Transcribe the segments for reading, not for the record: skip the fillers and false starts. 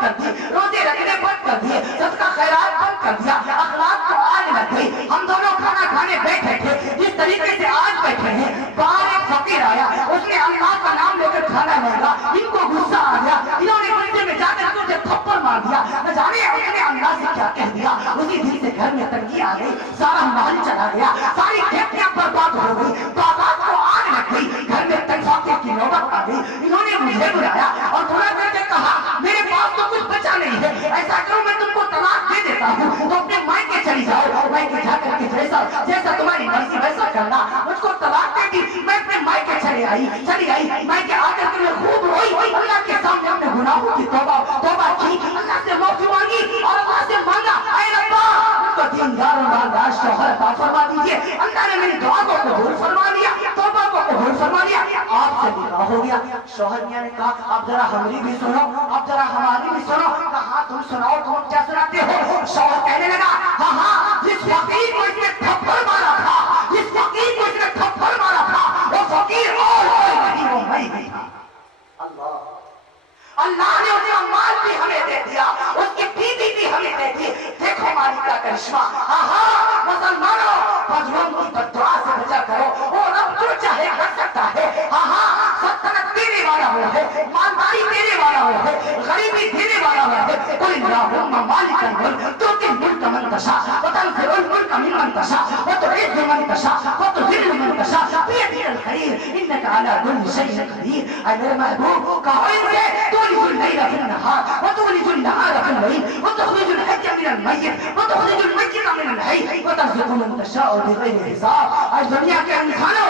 بند کر دی, روزے رکھنے بند کر دیے, صدقہ خیرات بند کر دیا, اخلاق کو آگ لگ گئی. ہم دونوں کھانا کھانے بیٹھے تھے, جس طریقے سے آج بیٹھے ہیں, باہر ایک فقیر آیا, اس نے اللہ کا نام لے کر کھانا مانگا, ان کو غصہ آ گیا, انہوں نے غصے میں جا کر تجھے تھپڑ مار دیا, نہ جانے اس نے اللہ سے کیا کہہ دیا. اسی دن سے گھر میں تنگی آ گئی, سارا محل چلا گیا, ساری کھیتیاں برباد ہو گئی, باغات کو آگ لگ گئی, گھر میں تنفاقے کی نوبت آ گئی. انہوں نے مجھے بلایا اور تھوڑا کر کے کہا میرے پاس تو کچھ بچا نہیں ہے, ایسا کرو میں تم کو طلاق دے دیتا ہوں, تو اپنے مائکے چلی جاؤ, مائکے جا کر کے جیسا تمہاری مرضی ویسا کرنا. مجھ کو طلاق دے دی, میں اپنے مائکے چلی آئی, مائکے آ کر کے میں خوب روئی, اللہ کے سامنے اپنے گناہوں کی توبہ کی, اللہ سے معافی مانگی اور اللہ سے مانگا اے ربا مجھ کو دیندار و مالدار شوہر عطا فرما دیجیے. اللہ نے میری دعا کو قبول فرما لیا, توبہ کو قبول فرما لیا, آپ سے نکاح ہو گیا. شوہر میاں نے کہا اب ذرا ہماری بھی سنو, اب ذرا ہماری بھی سنو. کہا تم سناؤ, تم کیا سناتے ہو؟ شوہر کہنے لگا ہاں ہاں, جس فقیر کو اس نے تھپڑ مارا تھا, جس فقیر کو اس نے تھپڑ مارا تھا, وہ فقیر اور کوئی نہیں, وہ میں ہی تھا. اللہ نے اسے مال بھی ہمیں دے دیا, اس کی بیوی بھی ہمیں دے دی. دیکھو مالک کا کرشمہ. ہاں مسلمانوں, فضلوں کی بددعا سے بچا کرو, وہ رب جو چاہے کر سکتا ہے. ہاں سلطنت دینے والا وہ ہے, مالداری دینے والا وہ ہے, غریبی دینے والا وہ ہے. قل اللہم مالک الملک تؤتی الملک من تشاء وتنزع الملک ممن تشاء وتعز من تشاء وتذل من تشاء بیدک الخیر انک علی کل شیء قدیر. اے میرے محبوب, کہو ان سے تولج الليل في النهار وتولج النهار في الليل وتخرج الحي من الميت وتخرج الميت من الحي وترزق من تشاء بغير حساب. آج دنیا کے انسانوں,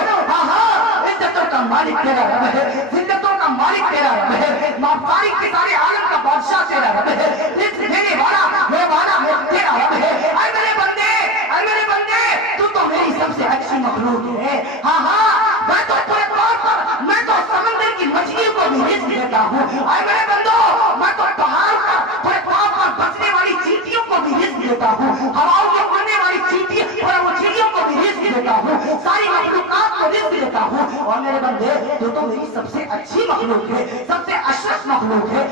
عزتوں کا مالک تیرا رب ہے, ذلتوں کا مالک تیرا رب ہے, مالک کے سارے عالم کا بادشاہ تیرا رب ہے, رزق دینے والا تیرا رب ہے. اے میرے بندے, تو میری سب سے اچھی مخلوق ہے. میں تو پورے طور پر, میں تو سمندر کی مچھلیوں کو بھی رزق دیتا ہوں. اے میرے بندو, میں تو پہاڑ پر پورے طور پر بسنے والی چیٹیوں کو بھی رزق دیتا ہوں, ہواؤں میں اڑنے والی چیٹی اور وہ چڑیوں کو بھی رزق دیتا ہوں, ساری مخلوقات کو رزق دیتا ہوں. اور میرے بندے, تو میری سب سے اچھی مخلوق ہے, سب سے اشرف مخلوق ہے.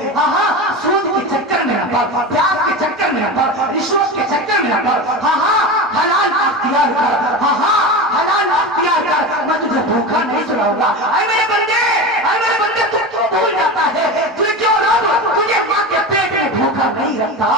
سود کے چکر میں نہ پڑ, پیاز کے چکر میں نہ پڑ, رشوت کے چکر میں نہ پڑ. حلال اختیار کر, حلال اختیار کر, میں تجھے دھوکہ نہیں سناؤں گا. اے میرے بندے, تو کیوں بھول جاتا ہے, جو رب تجھے ماں کے پیٹ میں دھوکہ نہیں رکھتا,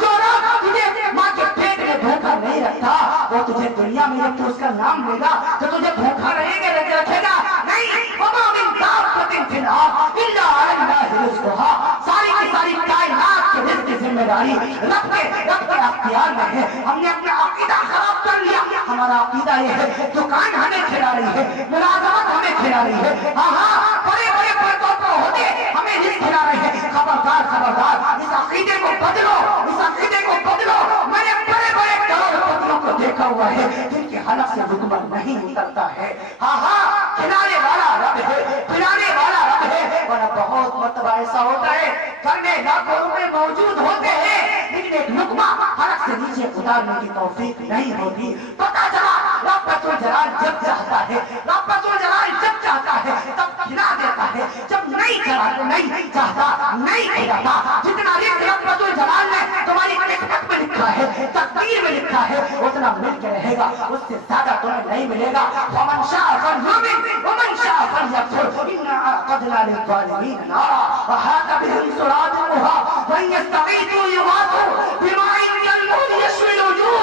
جو رب تجھے ماں کے پیٹ میں دھوکہ نہیں رکھتا, وہ تجھے دنیا میں جب تو اس کا نام لے گا تو تجھے دھوکہ رکھے گا نہیں. وما من دابۃ فی الارض الا علی اللہ رزقها. ساری کی ساری کائنات کے رزق کی ذمہ داری رب کے اختیار میں ہے. ہم نے اپنا عقیدہ خراب کر لیا. ہمارا عقیدہ یہ ہے دکان ہمیں کھلا رہی ہے, ملازمت ہمیں کھلا رہی ہے, بڑے پردوں پر ہوتے ہمیں رزق کھلا رہے ہیں. خبردار, اس عقیدے کو بدلو, میں نے بڑے کروڑپتیوں کو دیکھا ہوا ہے جن کے حلق سے لقمہ نہیں نکلتا ہے. کھلانے والا رب ہے, پلانے والا رب ہے. اور بہت مرتبہ ایسا ہوتا ہے گھر میں لاکھوں روپے موجود ہوتے ہیں, لیکن ایک لقمہ حلق سے نیچے اتارنے کی توفیق نہیں ہوتی. پتہ چلا رب ذوالجلال جب چاہتا ہے تب کھلا دیتا ہے, جب نہیں چاہتا نہیں کھلاتا. جتنا رزق رب ذوالجلال نے تمہاری قسمت میں لکھا ہے, تقدیر میں لکھا ہے, اتنا مل کے رہے گا, اس سے زیادہ تمہیں نہیں ملے گا. فمن شاء فلیؤمن ومن شاء فلیکفر انا اعتدنا للظالمین نارا احاط بهم سرادقها وان یستغیثوا یغاثوا بماء کالمهل یشوی الوجوه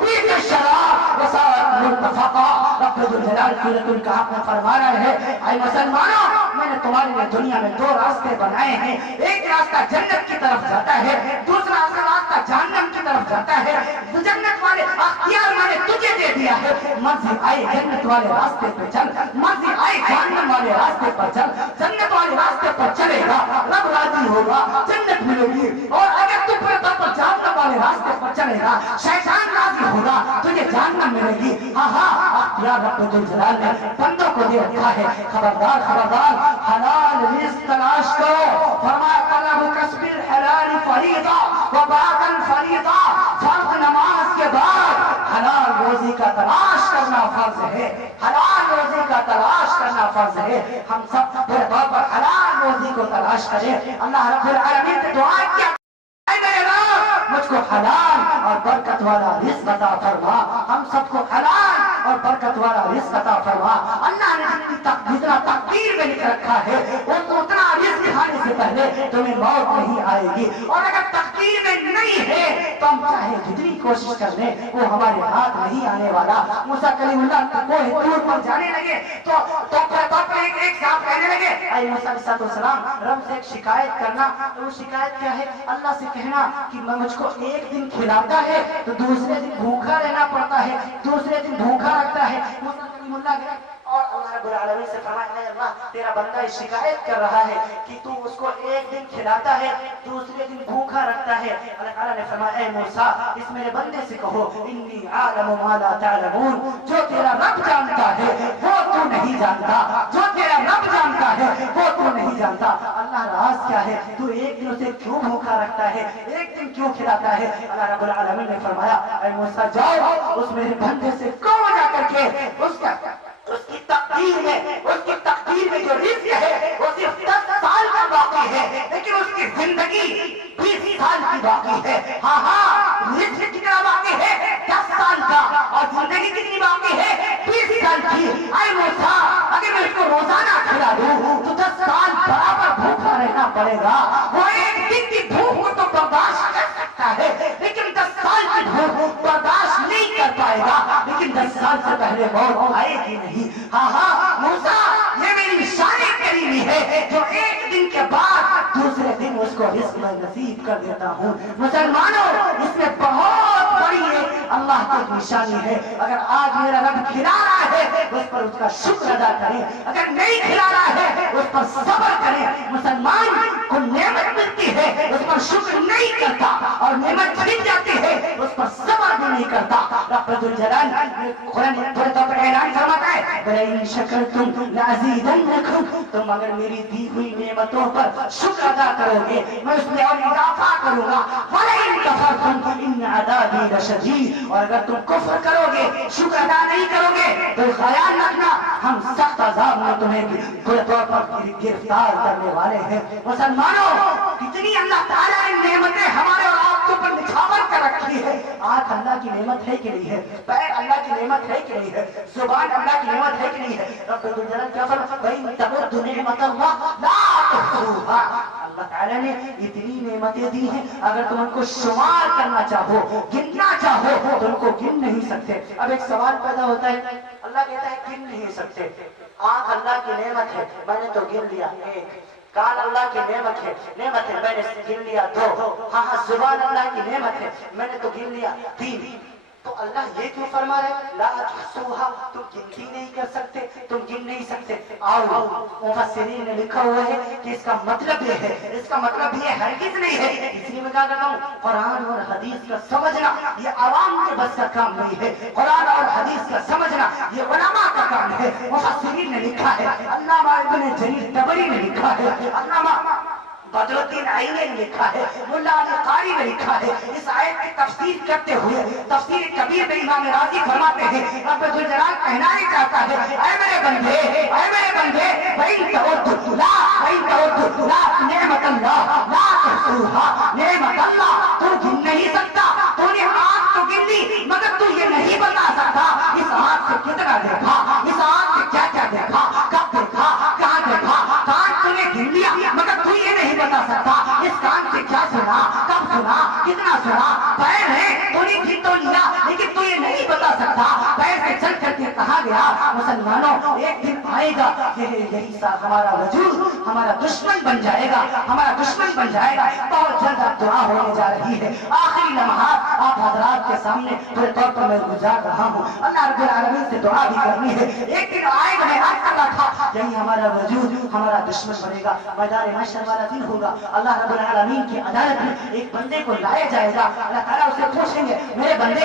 بئس الشراب وساءت مرتفقا. رب ذوالجلال سورۃ الکہف میں فرما رہے ہیں اے مسلمانوں, میں نے تمہارے لیے دنیا میں دو راستے بنائے ہیں. ایک راستہ جنت کی طرف جاتا ہے, دوسرا راستہ جہنم کی طرف جاتا ہے. جنت والے اختیار میں نے تجھے دے دیا ہے, مرضی آئے جنت والے راستے پہ چل, مرضی آئے جہنم والے راستے پر چل. جنت والے راستے پر چلے گا, رب راضی ہوگا, جنت ملے گی. اور اگر تو پھر جہنم والے راستے پر چلے گا, شیطان راضی ہوگا, تجھے جہنم ملے گی. اختیار رب ذوالجلال نے بندوں کو دے رکھا ہے. خبردار, حلال رزق تلاش کرو. فرمایا طلب کسب الحلال فریضہ وبعد الفریضہ, فرض نماز کے بعد حلال روزی کا تلاش کرنا فرض ہے. حلال روزی کا تلاش کرنا کرنا فرض ہے. ہم سب پورے طور پر حلال روزی کو تلاش کریں. اللہ رب العالمین سے دعا کیا مجھ کو حلال اور برکت والا رزق عطا فرما. ہم سب کو حلال اور برکت والا رزق عطا فرما. اللہ نے جتنا تقدیر میں لکھ رکھا ہے اتنا رزق کھانے سے پہلے تمہیں موت نہیں آئے گی. اور اگر تقدیر میں نہیں ہے تو ہم چاہے جتنی کوشش کر لیں وہ ہمارے ہاتھ نہیں آنے والا. موسیٰ کلیم اللہ کوہ طور پر جانے لگے تو ایک صاحب کہنے لگے اے موسیٰ علیہ السلام رب سے ایک شکایت کرنا. تو وہ شکایت کیا ہے؟ اللہ سے کہنا کہ مجھ کو ایک دن کھلاتا ہے تو دوسرے دن بھوکا رہنا پڑتا ہے, دوسرے دن بھوکا رکھتا ہے. موسیٰ کلیم اللہ گئے اور اللہ رب العالمین سے فرمایا اے اللہ تیرا بندہ شکایت کر رہا ہے کہ تو اس کو ایک دن کھلاتا ہے دوسرے دن بھوکا رکھتا ہے. اللہ تعالیٰ نے فرمایا اے موسیٰ اس میرے بندے سے کہو انی عالم ما لا تعلمون, جو تیرا رب جانتا ہے وہ تو نہیں جانتا, جو تیرا رب جانتا ہے وہ تو نہیں جانتا. اللہ راز کیا ہے؟ تو ایک دن اسے کیوں بھوکا رکھتا ہے, ایک دن کیوں کھلاتا ہے؟ اللہ رب العالمین نے فرمایا اے موسیٰ جاؤ اس میرے بندے سے کہو جا کر کے اس کی تقدیر میں جو رزق ہے وہ صرف 10 سال کا باقی ہے لیکن اس کی زندگی 20 سال کی باقی ہے. ہاں رزق کتنا باقی ہے؟ 10 سال کا. اور زندگی کتنی باقی ہے؟ 20 سال کی. اے موسیٰ اگر میں اس کو روزانہ کھلا دوں تو 10 سال برابر بھوکا رہنا پڑے گا. وہ ایک دن کی بھوک کو تو برداشت کر سکتا ہے لیکن 10 سال کی بھوک برداشت نہیں کر پائے گا. لیکن 10 سال سے پہلے موت آئے گی نہیں. ہاں موسیٰ یہ میری شان کریمی ہے جو ایک دن کے بعد دوسرے دن اس کو رزق میں نصیب کر دیتا ہوں. مسلمانوں اس میں بہت بڑی اللہ کی نشانی ہے. اگر آج میرا رب کھلا رہا ہے اس پر اس کا شکر ادا کریں, اگر نہیں کھلا رہا ہے اس پر صبر کریں. مسلمان کو نعمت ملتی ہے اس پر شکر نہیں کرتا اور نعمت چھن جاتی ہے اس پر صبر بھی نہیں کرتا. رب الجلال قرآن تھوڑے طور پر اعلان فرماتا ہے وَلَئِن شَكَرْتُمْ لَأَزِيدَنَّكُمْ, تم اگر میری دی ہوئی نعمتوں پر شکر ادا کرو گے میں اس میں اور اضافہ کروں گا. وَلَئِن كَفَرْتُمْ إِنَّ عَذَابِي لَشَدِيدٌ, اور اگر تم کفر کرو گے شکر ادا نہیں کرو گے تو خیال رکھنا ہم سخت عذاب میں تمہیں پورے طور پر گرفتار کرنے والے ہیں. مسلمانوں کتنی اللہ تعالیٰ نے نعمتیں ہمارے اور آپ کے اوپر نچھاور کر رکھی ہے. آنکھ اللہ کی نعمت ہے کہ نہیں ہے؟ پیر اللہ کی نعمت ہے کہ نہیں ہے؟ زبان اللہ کی نعمت ہے کہ نہیں ہے؟ رب الجلال کیا فرماتا ہے وَإِن تَعُدُّوا نِعْمَتَ اللَّهِ لَا تُحْصُوهَا. اللہ تعالیٰ نے اتنی نعمتیں دی ہیں اگر تم ان کو شمار کرنا چاہو گننا چاہو تو ان کو گن نہیں سکتے. اب ایک سوال پیدا ہوتا ہے, اللہ کہتا ہے گن نہیں سکتے. آنکھ اللہ کی نعمت ہے میں نے تو گن لیا ایک, کان اللہ کی نعمت ہے میں نے گن لیا 2, ہاں زبان اللہ کی نعمت ہے میں نے تو گن لیا 3. تو اللہ یہ کیوں فرما رہے لا تحصوها, تم گنتی نہیں کر سکتے, تم گن نہیں سکتے. آؤ مفسرین نے لکھا ہوا ہے کہ اس کا مطلب یہ ہے, اس کا مطلب یہ ہرگز نہیں ہے. اس لیے میں کہا کرتا ہوں قرآن اور حدیث کا سمجھنا یہ عوام کے بس کا کام نہیں ہے. قرآن اور حدیث کا سمجھنا یہ علماء کا کام ہے. مفسرین نے لکھا ہے, علامہ ابن جریر طبری نے لکھا ہے, علامہ بدر الدین آئینی نے لکھا ہے, ملا علی قاری نے لکھا ہے. اس آیت کی تفسیر کرتے ہوئے تفسیر کبیر میں امام راضی فرماتے ہیں رب الجلال کہنا ہی چاہتا ہے اے میرے بندے وَإِن تَعُدُّوا نِعْمَتَ اللَّهِ لَا تُحْصُوهَا. نعمت اللہ تو گن نہیں سکتا. تو نے آنکھ تو گن لی مگر تو یہ نہیں بتا سکتا اس آنکھ سے کتنا دیکھا, اس آنکھ سے کیا کیا دیکھا, کب دیکھا, کہاں دیکھا. کان تو نے گن لیا مگر تو یہ نہیں بتا سکتا اس کان سے کیا سنا, کب سنا, کتنا سنا. پیر ہے تو نے گن تو لیا لیکن تو یہ نہیں بتا سکتا پیر سے چل کر کے کہاں گیا. مسلمانوں ایک دن آئے گا یہی سا ہمارا وجود ہمارا دشمن بن جائے گا, ہمارا دشمن بن جائے گا. بہت جلد اب دعا ہونے جا رہی ہے. آخری لمحات آپ حضرات کے سامنے پورے طور پر میں گزار رہا ہوں. اللہ رب العالمین سے دعا بھی کرنی ہے. ایک دن آئے گا, میں آج کر رہا تھا یہی ہمارا وجود ہمارا دشمن بنے گا. میدان محشر والا دن ہوگا. اللہ رب العالمین کی عدالت میں ایک بندے کو لایا جائے گا. اللہ تعالیٰ اسے پوچھیں گے میرے بندے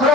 2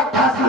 88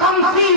50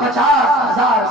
50,000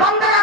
15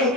1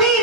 3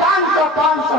500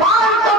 500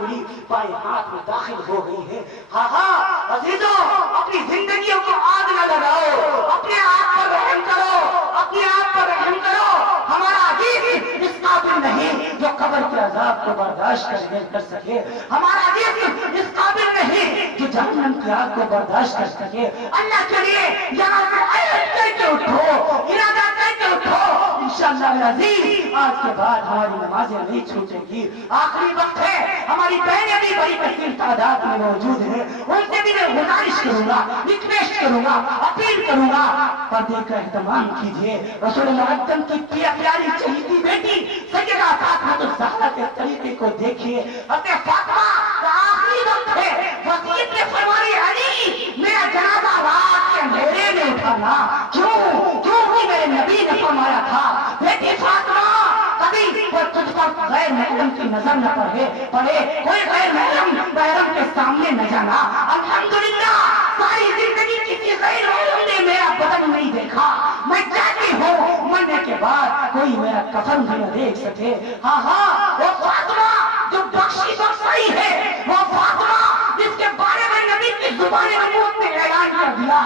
انگلی بائیں ہاتھ میں داخل ہو گئی ہے. ہاں ہاں عزیزوں، اپنی زندگیوں کو آگ نہ لگاؤ، اپنے آپ پر رحم کرو، اپنے آپ پر رحم کرو. ہمارا جسم اس قابل نہیں جو قبر کے عذاب کو برداشت کر سکے. ہمارا جسم اس قابل نہیں جو جہنم کی آگ کو برداشت کر سکے. اللہ کے لیے یہاں سے عہد کر کے اٹھو، ارادہ کر کے اٹھو. انشاءاللہ العزیز آج کے بعد ہماری نمازیں نہیں چھوٹے گی. آخری وقت ہے، ہماری بہنیں بھی بڑی کثیر تعداد میں موجود ہیں، ان سے بھی میں گزارش کروں گا، ریکویسٹ کروں گا، اپیل کروں گا، پردے کا اہتمام کیجیے. رسول مقدم کی پیاری چہیتی بیٹی سیدہ فاطمہ الزہرا کے طریقے کو دیکھیے. حضرت فاطمہ کا آخری وقت ہے، وصیت میں فرمائی علی میرا جنازہ رات کے اندھیرے میں اٹھانا. کیوں میرے نبی نے فرمایا تھا بیٹی فاطمہ کبھی تجھ پر غیر محرم کی نظر نہ پڑے، کوئی غیر محرم کے سامنے نہ جانا. الحمدللہ ساری زندگی کسی غیر محرم نے میرا بدن نہیں دیکھا. میں چاہتی ہوں مرنے کے بعد کوئی میرا کفن بھی نہ دیکھ سکے. ہاں وہ فاطمہ جو بخشی ہے، وہ فاطمہ جس کے بارے میں نبی کی زبان نبوت نے اعلان کر دیا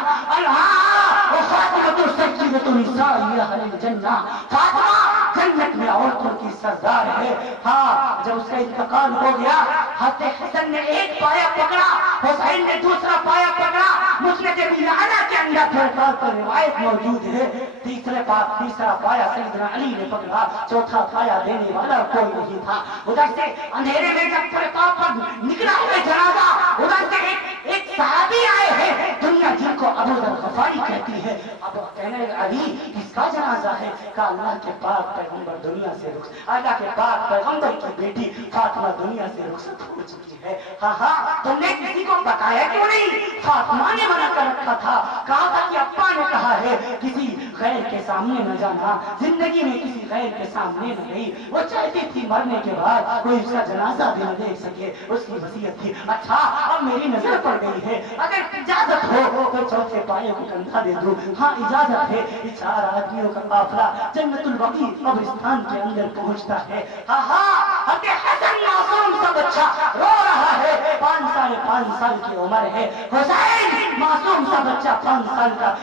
وہ فاطمہ تو سیدۃ النساء اہل الجنہ. فاطمہ جنت میں عورتوں کی سردار ہے. ہاں جب اس کا انتقال ہو گیا، حضرت حسن نے ایک پایا پکڑا، حسین نے دوسرا پایا پکڑا. مسند ابن اعلیٰ کے اندر پر روایت موجود ہے، تیسرا پایا سیدنا علی نے پکڑا، چوتھا پایا دینے والا کوئی نہیں تھا. ادھر سے اندھیرے میں جب پرتاپ پر نکلا ہوا جنازہ، ادھر سے ایک صحابی آئے ہیں دنیا جن کو ابو ذر غفاری کہتی ہے. اب کہنے علی کس کا جنازہ ہے؟ کہا اللہ کے پاک پیغمبر دنیا سے اللہ کے پاک پیغمبر کی بیٹی فاطمہ دنیا سے رخصت ہو چکی ہے. ہاں تم نے کسی کو بتایا کیوں نہیں؟ فاطمہ نے منع کر رکھا تھا، کہا تھا کہ ابا نے کہا ہے کسی غیر کے سامنے نہ جانا، زندگی میں کسی غیر کے سامنے نہ گئی. وہ چاہتی تھی مرنے کے بعد کوئی اس کا جنازہ بھی نہ دیکھ سکے، اس کی وصیت تھی. اچھا اب میری نظر پڑ گئی ہے، اگر اجازت ہو تو چوتھے پائے کو کندھا دے دوں. ہاں اجازت ہے. یہ 4 آدمیوں کا قافلہ جنت البقیع قبرستان کے اندر پہنچتا ہے. حضرت حسن معصوم سا بچہ رو رہا ہے، 5 سال کی عمر ہے. حسین معصوم سا بچہ 5 سال کا،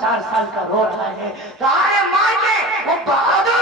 4 سال کا رو رہا ہے. تارے ماں کے وہ بہادر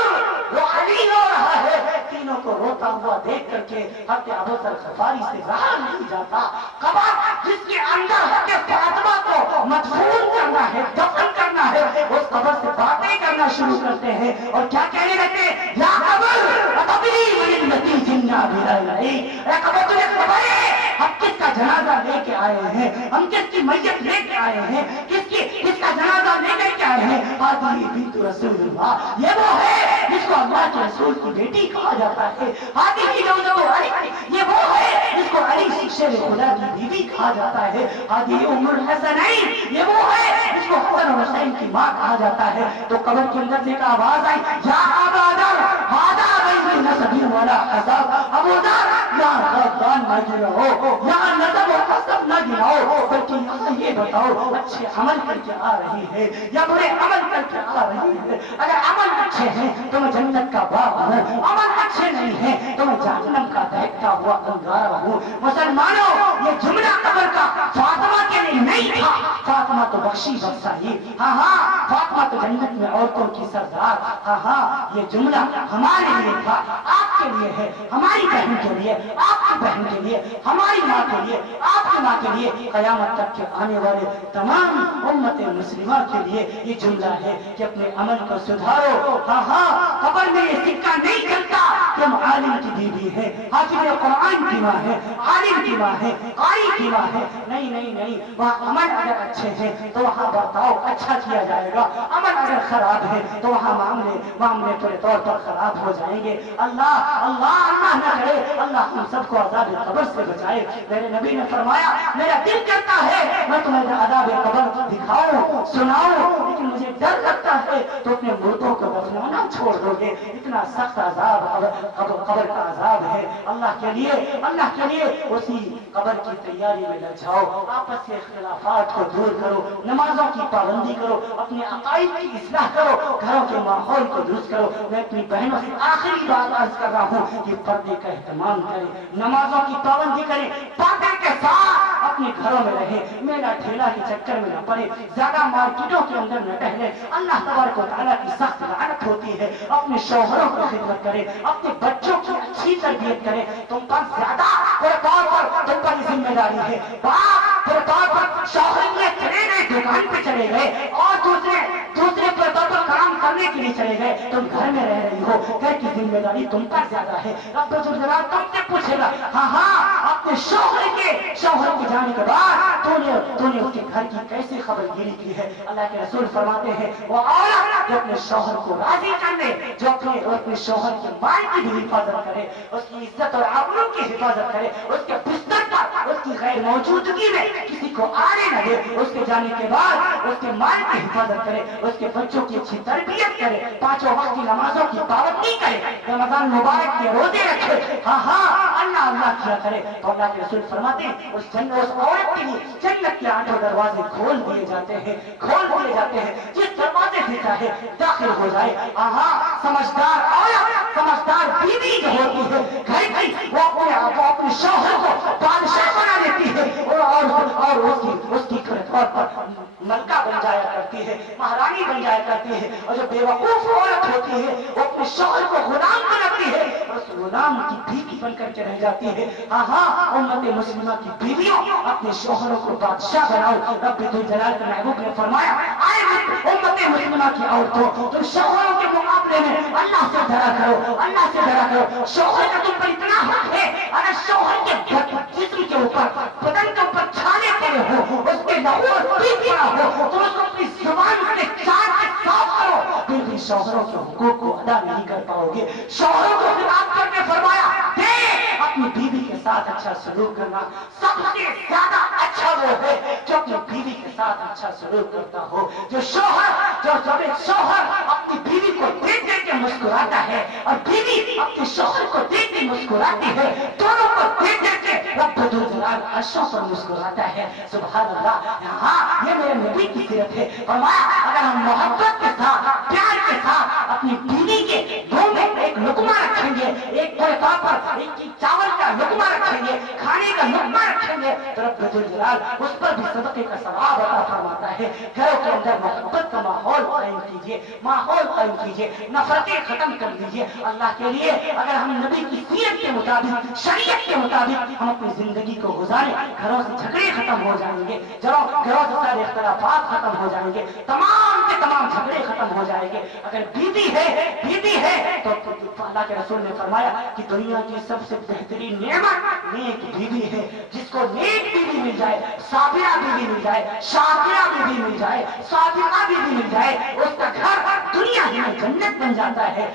وہ علی رو رہا ہے. تینوں کو روتا ہوا دیکھ کر کے حضرت ابو ذر غفاری سے رہا نہیں جاتا. قبر جس کے اندر حضرت فاطمہ کو مدفون کرنا ہے، دفن کرنا ہے، اس قبر سے باتیں کرنا شروع کرتے ہیں اور کیا کہنے لگتے ہیں؟ یا قبر اتبری وللتی جنہ بلائی. اے قبر تجھے خبر ہے ہم کس کا جنازہ لے کے آئے ہیں، ہم کس کی میت لے کے آئے ہیں، کس کا جنازہ لے کر کے آئے ہیں؟ ہذہ بنت رسول اللہ، یہ وہ ہے جس کو اللہ کے رسول کی بیٹی کہا جاتا ہے. ہذہ زوجۃ علی، یہ وہ ہے جس کو علی شیر خدا کی بیوی کہا جاتا ہے. ہذہ ام الحسنین، یہ وہ ہے جس کو حسن اور حسین کی ماں کہا جاتا ہے. تو قبر کے اندر سے ایک آواز آئی، یا ابا ذر ھذا بیت نسب ولا حسب. ابو ذر یہاں خاندان نہ گراؤ، یہاں نسب و حسب نہ گراؤ، بلکہ یہاں یہ بتاؤ اچھے عمل کر کے آ رہی ہے یا برے عمل کر کے آ رہی ہے. اگر عمل اچھے ہیں تو میں جنت کا باغ ہوں، عمل اچھے نہیں ہیں تو میں جہنم کا دہتا ہوا انگارہ ہوں. مسلمانوں یہ جملہ قبر کا فاطمہ کے لیے نہیں تھا، فاطمہ تو بخشی بخشائی. ہاں فاطمہ تو جنت میں عورتوں کی سردار. ہاں یہ جملہ ہمارے لیے تھا، آپ کے لیے ہے، ہماری بہن کے لیے، آپ کی بہن کے لیے، ہماری ماں کے لیے، آپ کی ماں کے لیے، قیامت تک کے آنے والے تمام امت مسلمہ کے لیے یہ جملہ ہے کہ اپنے عمل کو سدھارو. ہاں قبر میں یہ سکہ نہیں چلتا کہ ہم عالم کی بیوی ہے، حافظ قرآن کی ماں ہے، عالم کی ماں ہے، قاری کی ماں ہے. نہیں، وہاں عمل اگر اچھے ہیں تو وہاں برتاؤ اچھا کیا جائے گا، عمل اگر خراب ہے تو وہاں معاملے پورے طور پر خراب ہو جائیں گے. اللہ نہ کرے اللہ ہم سب کو عذاب قبر سے بچائے. میرے نبی نے فرمایا میرا دل کرتا ہے میں تمہیں عذاب قبر دکھاؤں سناؤں، لیکن مجھے ڈر لگتا ہے تو اپنے مردوں کو دفنانا چھوڑ دو گے. اتنا سخت عذاب قبر کا عذاب ہے، اللہ کے لیے اسی قبر کی تیاری میں لگ جاؤ، آپس کے اختلافات کو دور کرو، نمازوں کی پابندی کرو، اپنے عقائد کی اصلاح کرو، گھروں کے ماحول کو درست کرو۔ میں اپنی بہنوں سے آخری بات عرض کر رہا ہوں کہ پردے کا اہتمام کریں، نمازوں کی پابندی کریں، پردے کے ساتھ اپنے گھروں میں رہیں، میلا ٹھیلا کے چکر میں نہ پڑے، زیادہ مارکیٹوں کے اندر نہ ٹہلیں، اللہ تبارک و تعالیٰ کی سخت لعنت ہوتی ہے۔ اپنے شوہروں کی خدمت کریں، اپنے بچوں کی اچھی تربیت کریں، تم پر زیادہ تم پر ذمہ داری ہے، باپ پر شوہر میں چلے گئے، دکان پہ چلے گئے اور دوسرے پر کام کرنے کے لیے چلے گئے، تم گھر میں رہ رہی ہو، گھر کی ذمہ داری تم پر زیادہ ہے، رب الجلال تم سے پوچھے گا، ہاں اپنے شوہر کے جانے کے بعد تو نے اس کے گھر کی کیسے خبر گیری کی ہے۔ اللہ کے رسول فرماتے ہیں وہ عورت جو اپنے شوہر کو راضی کر لے، جو اپنے شوہر کے مال کی بھی حفاظت کرے، اس کی عزت اور آبرو کی حفاظت کرے، اس کے بستر پر اس کی غیر موجودگی میں کسی کو آنے نہ دے، اس کے جانے کے بعد اس کے مال کی حفاظت کرے، اس کے بچوں کی اچھی تربیت کرے، پانچوں وقت کی نمازوں کی پابندی کرے، رمضان مبارک کے روزے رکھے، اللہ کیا کرے، تو اللہ کے رسول فرماتے ہیں اس عورت کے لیے جنت کے 8 دروازے کھول دیے جاتے ہیں، جس دروازے سے چاہے داخل ہو جائے۔ سمجھدار عورت، سمجھدار بیوی جو ہوتی ہے گھر کی، وہ اپنے شوہر کو بادشاہ بنا لیتی ہے اور اس کی طور پر ملکہ بن جایا کرتی ہے، مہارانی بن جایا کرتی ہے، اور جو بیوقوف عورت ہوتی ہے وہ اپنے شوہر کو غلام بناتی ہے اور اس غلام کی بیوی بن کر کے رہ جاتی ہے۔ امت مسلمہ کی بیویوں اپنے شوہروں کو بادشاہ بناؤ۔ رب ذوالجلال کے محبوب نے فرمایا آئے امت مسلمہ کی عورتوں، تم شوہروں کے مقابلے میں اللہ سے ڈرا کرو، شوہر کا تم پر اتنا حق ہے، اگر شوہر کے جسم کے اوپر، بدن کے اوپر چھالے پڑے ہو، اس کے لہو اور پیپ پڑا ہو، تم اس کو اپنی زبان سے چاٹ کے صاف کرو، پھر بھی شوہروں کے حقوق کو ادا نہیں کر پاؤ گے۔ شوہروں کو خطاب کر کے فرمایا اپنی بیوی کے ساتھ اچھا سلوک کرنا، سب سے زیادہ اچھا وہ ہے جو اپنی بیوی کے ساتھ اچھا سلوک کرتا ہو، جو شوہر اپنی بیوی کو دیکھ دیکھ کے مسکراتا ہے اور بیوی اپنے شوہر کو دیکھ کے مسکراتی ہے، دونوں کو دیکھ دیکھ کے رب ذوالجلال عرشوں پر مسکراتا ہے۔ سبحان اللہ، یہ میرے نبی کی سیرت ہے۔ فرمایا اگر ہم محبت کے ساتھ، پیار کے ساتھ اپنی بیوی کے منہ میں ایک لقمہ رکھیں گے، ایک بڑے طور پر ایک چاول کا لقمہ رکھیں گے، کھانے کا لقمہ رکھیں گے، تو رب ذوالجلال اس پر بھی صدقے کا ثواب عطا فرماتا ہے۔ گھروں کے اندر محبت کا ماحول قائم کیجیے، نفرتیں ختم کر دیجیے اللہ کے لیے۔ اگر ہم نبی کی سیرت کے مطابق، شریعت کے مطابق ہم اپنی زندگی کو گزاریں، گھروں سے جھگڑے ختم ہو جائیں گے، گھروں سے سارے اختلافات ختم ہو جائیں گے، تمام کے تمام جھگڑے ختم ہو جائیں گے۔ اگر بیوی ہے تو اللہ کے رسول نے فرمایا کہ دنیا کی سب سے بہترین نعمت نیک بیوی ہے۔ جس کو نیک بیوی مل جائے، صابرہ بیوی مل جائے، شاکرہ بیوی مل جائے، صادقہ بیوی مل جائے، اس کا گھر دنیا ہی میں جنت بن جاتا ہے۔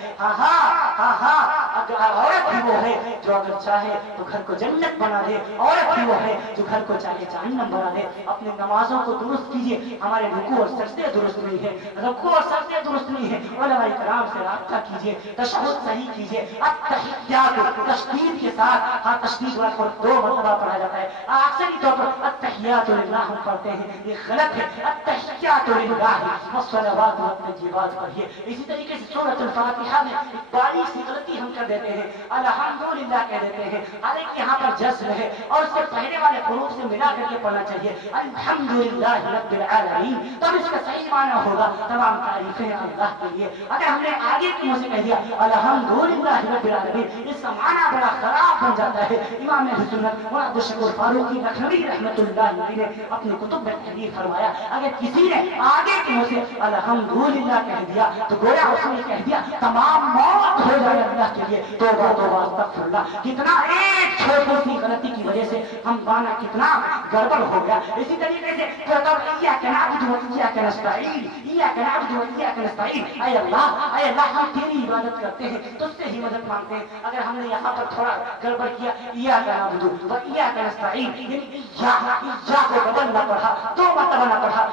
عورت بھی وہ ہے جو اگر چاہے تو گھر کو جنت بنا دے، عورت بھی وہ ہے جو گھر کو چاہے جہنم بنا دے۔ اپنے نمازوں کو درست کیجیے، ہمارے رکوع اور سجدے درست نہیں ہے، رکوع اور سجدے درست نہیں ہے، علماء کرام سے رابطہ کیجیے، تشہد صحیح کیجیے، التحیات تشدید کے ساتھ، تشدید والا کو 2 مرتبہ پڑھا جاتا ہے، اکثر طور پر التحیات للہ ہم پڑھتے ہیں، یہ غلط ہے، التحیات للہ والصلوات والطیبات پڑھیے۔ اسی طریقے سے سورۃ الفاتحہ میں ایک بڑی سی غلطی ہم کر دیتے ہیں، الحمدللہ کہہ دیتے ہیں، حالانکہ یہاں پر جزم ہے اور اس سے پہلے والے حروف سے ملا کر کے پڑھنا چاہیے، الحمدللہ رب العالمین، تب اس کا صحیح معنی ہوگا تمام تعریفیں اللہ کے لیے۔ اگر ہم نے آگے کی منہ سے کہہ دیا الحمدللہ رب العالمین، اس کا معنی بڑا خراب بن جاتا ہے۔ امام اہل سنت مولانا عبدالشکور فاروقی لکھنوی رحمۃ اللہ علیہ نے اپنی کتب میں تحریر فرمایا، اگر کسی نے آگے کی منہ سے الحمدللہ کہہ دیا تو گویا اس نے کہہ دیا تمام موت ہو جائے اللہ کے لیے، توبہ توبہ استغفر اللہ۔ کتنا ایک چھوٹی سی غلطی کی وجہ سے ہم گانا کتنا گڑبڑ ہو گیا۔ اسی طریقے سے ایاک نعبد و ایاک نستعین، ایاک نعبد و ایاک نستعین، اے اللہ ہم تیری عبادت کرتے ہیں، تجھ سے ہی مدد مانگتے ہیں۔ اگر ہم نے یہاں پر تھوڑا گڑبڑ کیا، ایاک نعبد و ایاک نستعین، یعنی یا کو ڈبل نہ پڑھا، 2 مرتبہ نہ پڑھا،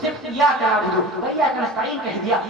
صرف ایاک نعبد و ایاک نستعین کہہ دیا،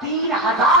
3000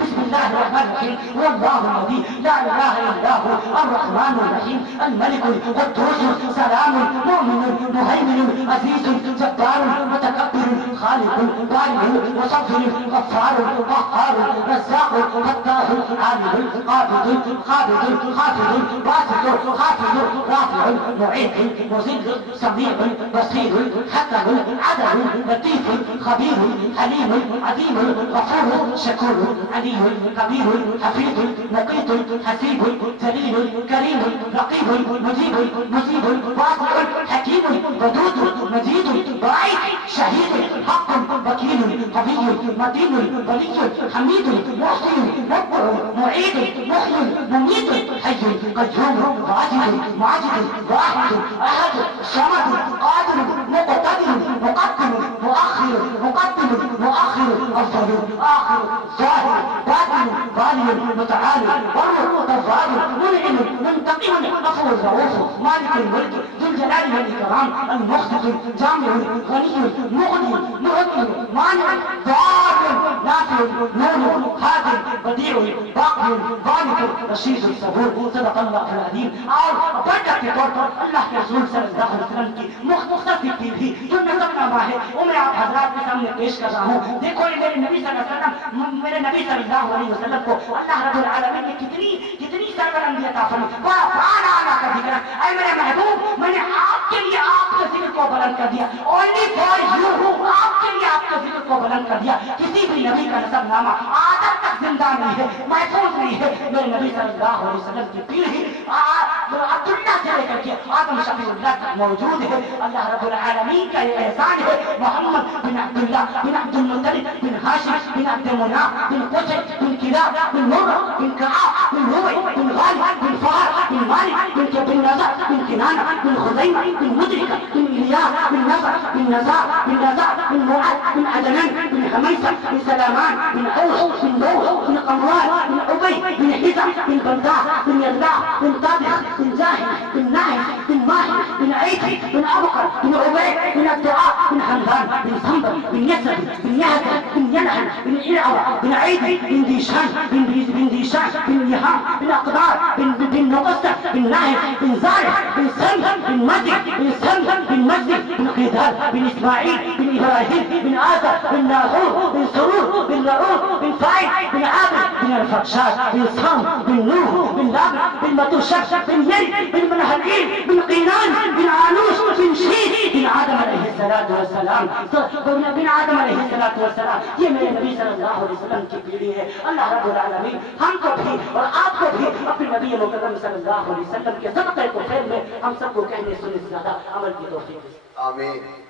بسم اللہ الرحمن الرحیم. واللہ الذی لا الہ الا هو الرحمن الرحیم الملک القدوس السلام المؤمن المهيمن العزیز الجبار المتکبر خالق البارئ المصور الغفار القهار الرزاق الفتاح العالم القابض القابض الخافض الباسط الخافض الرافع المعيد المذل السميع البصير الحكم العدل اللطيف الخبير الحليم العظيم الغفور الشكور العلي الكبير الحفيظ النقيط الحسيب الجليل الكريم الرقيب المجيب المجيب الواسع الحكيم الودود المجيد البعيد شهيد حق وكيل قوي متين ولي حميد محسن مبدع معيد محيي مميت حي قيوم واجد ماجد واحد احد صمد قادر مقتدر مقدم مؤخر مقدم مؤخر اول اخر ظاهر باطن بالي متعالي بر جبار منعم منتقم غفور رؤوف مالك الملك ذو الجلال والاكرام المخلص الجامع الغني المغني مغني مانع ضار نافع نور هادي بديع باقي ظالم رشيد الصبور. صدق اللہ العظیم. اور برکت کے طور پر اللہ کے رسول صلی اللہ علیہ وسلم کی مختصر ذکر بھی جو نظم نامہ ہے وہ میں آپ حضرات کے سامنے پیش کر رہا ہوں. دیکھو یہ میرے نبی صلی اللہ علیہ وسلم کو اللہ رب العالمین نے کتنی سربلندی عطا فرمائی. وَرَفَعْنَا لَكَ ذِكْرَكَ. اے میرے محبوب میں نے آپ کے لیے آپ کے ذکر کو بلند کر دیا. اونلی فار یو آپ کے لیے آپ کے ذکر کو بلند کر دیا. کسی بھی نبی کا نسب نامہ آج تک زندہ نہیں ہے, محفوظ نہیں ہے. میرے نبی صلی اللہ علیہ وسلم کی پیڑھی عبداللہ سے لے کر کے آدم شفیع اللہ تک موجود ہے. اللہ رب العالمین کا یہ احسان ہے. محمد بن عبداللہ بن عبد المطلب بن ہاشم بن عبد مناف بن قصي بن كلاب بن مرة بن كعاب بن روي بن غالب بن فهر بن مالك بن نزار بن كنانة بن خزيمة بن مدركة بن إلياس بن نصر بن نزار بن نزار بن معاذ بن عدنان بن حميصة بن سلامان بن عوش بن دوس بن قمران بن عبي بن حزم بن بلداء بن يدلع بن طابخ بن زاهد بن ناهد بن ماهر بن عيسى بن أبقر بن عبيد بن الدعاء بن حمدان بن صنبر بن يسر بن يهدى بن ينهل بن إرعوى بن عيد بن ديشان بن ديشان بن يهام بن أقدار بن نقصة بن ناهد بن زارع بن سلم بن مجد بن سلم بن مجد بن قيدال بن إسماعيل بن إبراهيم بن آزر بن ناهور بن سرور بن رعور بن فايد بن عابد بن الفرشاد بن صام بن نوح بن لابد بن متوشك بن يري بن منهلئيل بن قينان بن عانوش بن شيد بن آدم عليه الصلاة والسلام بن آدم عليه الصلاة والسلام. یہ میرے نبی صلی اللہ علیہ وسلم کی پیڑھی ہے. اللہ رب العالمین ہم کو بھی اور آپ کو بھی اپنے نبی مکرم صلی اللہ علیہ وسلم کے صدقے کو پھیل میں ہم سب کو کہنے سننے سے زیادہ عمل کی توفیق. آمین.